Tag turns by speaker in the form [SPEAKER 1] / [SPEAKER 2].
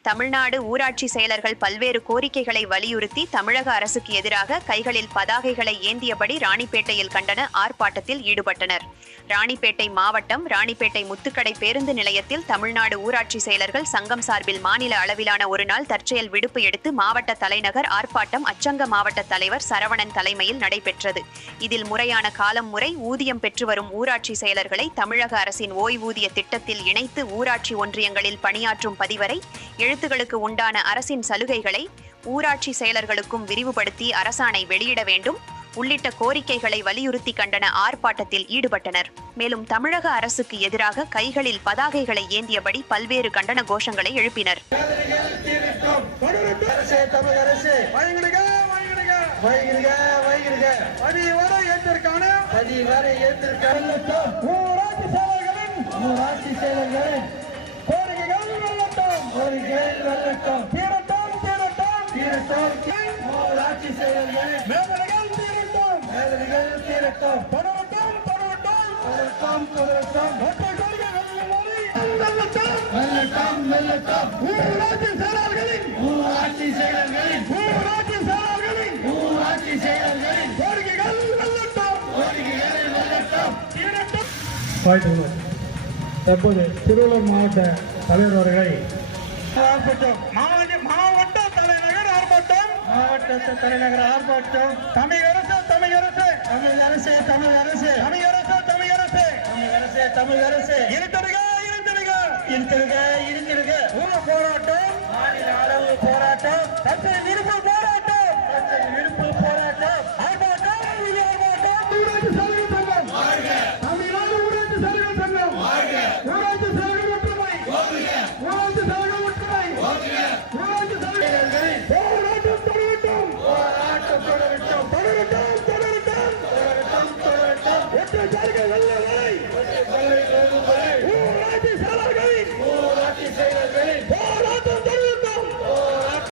[SPEAKER 1] தமிழ்நாடு ஊராட்சி செயலர்கள் பல்வேறு கோரிக்கைகளை வலியுறுத்தி தமிழக அரசுக்கு எதிராக கைகளில் பதாகைகளை ஏந்தியபடி ராணிப்பேட்டையில் கண்டன ஆர்ப்பாட்டத்தில் ஈடுபட்டனர். ராணிப்பேட்டை மாவட்டம் ராணிப்பேட்டை முத்துக்கடை பேருந்து நிலையத்தில் தமிழ்நாடு ஊராட்சி செயலர்கள் சங்கம் சார்பில் மாநில அளவிலான ஒருநாள் தற்செயல் விடுப்பு எடுத்து மாவட்ட தலைநகர் ஆர்ப்பாட்டம் அச்சங்க மாவட்ட தலைவர் சரவணன் தலைமையில் நடைபெற்றது. இதில் முறையான காலம் முறை ஊதியம் பெற்று வரும் ஊராட்சி செயலர்களை தமிழக அரசின் ஓய்வூதிய திட்டத்தில் இணைத்து ஊராட்சி ஒன்றியங்களில் பணியாற்றும் பதிவரை எழுத்துகளுக்கு உண்டான அரசின் சலுகைகளை ஊராட்சி செயலர்களுக்கும் விரிவுபடுத்தி அரசாணை வெளியிட வேண்டும். உள்ளிட்ட கோரிக்கைகளை வலியுறுத்தி கண்டன ஆர்ப்பாட்டத்தில் ஈடுபட்டனர். மேலும் தமிழக அரசுக்கு எதிராக கைகளில் பதாகைகளை ஏந்தியபடி பல்வேறு கண்டன கோஷங்களை எழுப்பினர்.
[SPEAKER 2] ஊராட்சி செயலர்களின் ஒரு
[SPEAKER 3] ஜெயில் வெல்லட்டும்
[SPEAKER 2] தீரட்டும் தீரட்டும்
[SPEAKER 3] தீரட்டும் ஆட்சி செயல்கள்
[SPEAKER 2] மேதனைகள் தீரட்டும்
[SPEAKER 3] மேதனைகள் தீரட்டும் பரவட்டும் பரவட்டும்
[SPEAKER 2] பரவட்டும்
[SPEAKER 4] பரவட்டும் ஒற்றை திருவள்ளூர் மாவட்ட தலைவர் அவர்களை
[SPEAKER 2] மாவட்ட மாவட்ட தலைநகர் ஆர்ப்பாட்டம்.
[SPEAKER 3] மாவட்ட தலைநகர் ஆர்ப்பாட்டம்.
[SPEAKER 2] தமிழக அரசு தமிழக அரசு.
[SPEAKER 3] தமிழக அரசு தமிழக அரசு.
[SPEAKER 2] தமிழக அரசு தமிழக அரசு.
[SPEAKER 3] தமிழக அரசு தமிழக அரசு.
[SPEAKER 2] இருத்தருக இருத்தருக
[SPEAKER 3] இருந்திருக இருந்திருக
[SPEAKER 2] ஊர போராட்டம்.
[SPEAKER 3] மாநில அளவு போராட்டம்.
[SPEAKER 2] தற்செயல் விருப்ப போராட்டம்.
[SPEAKER 3] விடுப்பு போராட்டம்.
[SPEAKER 2] ஆர்ப்பாட்டம் ஆர்ப்பாட்டம். ஊராட்சி செயல்கள் சங்கம் தமிழ்நாடு ஊராட்சி செயல்கள் சங்கம். ஊராட்சி أرجع يلا.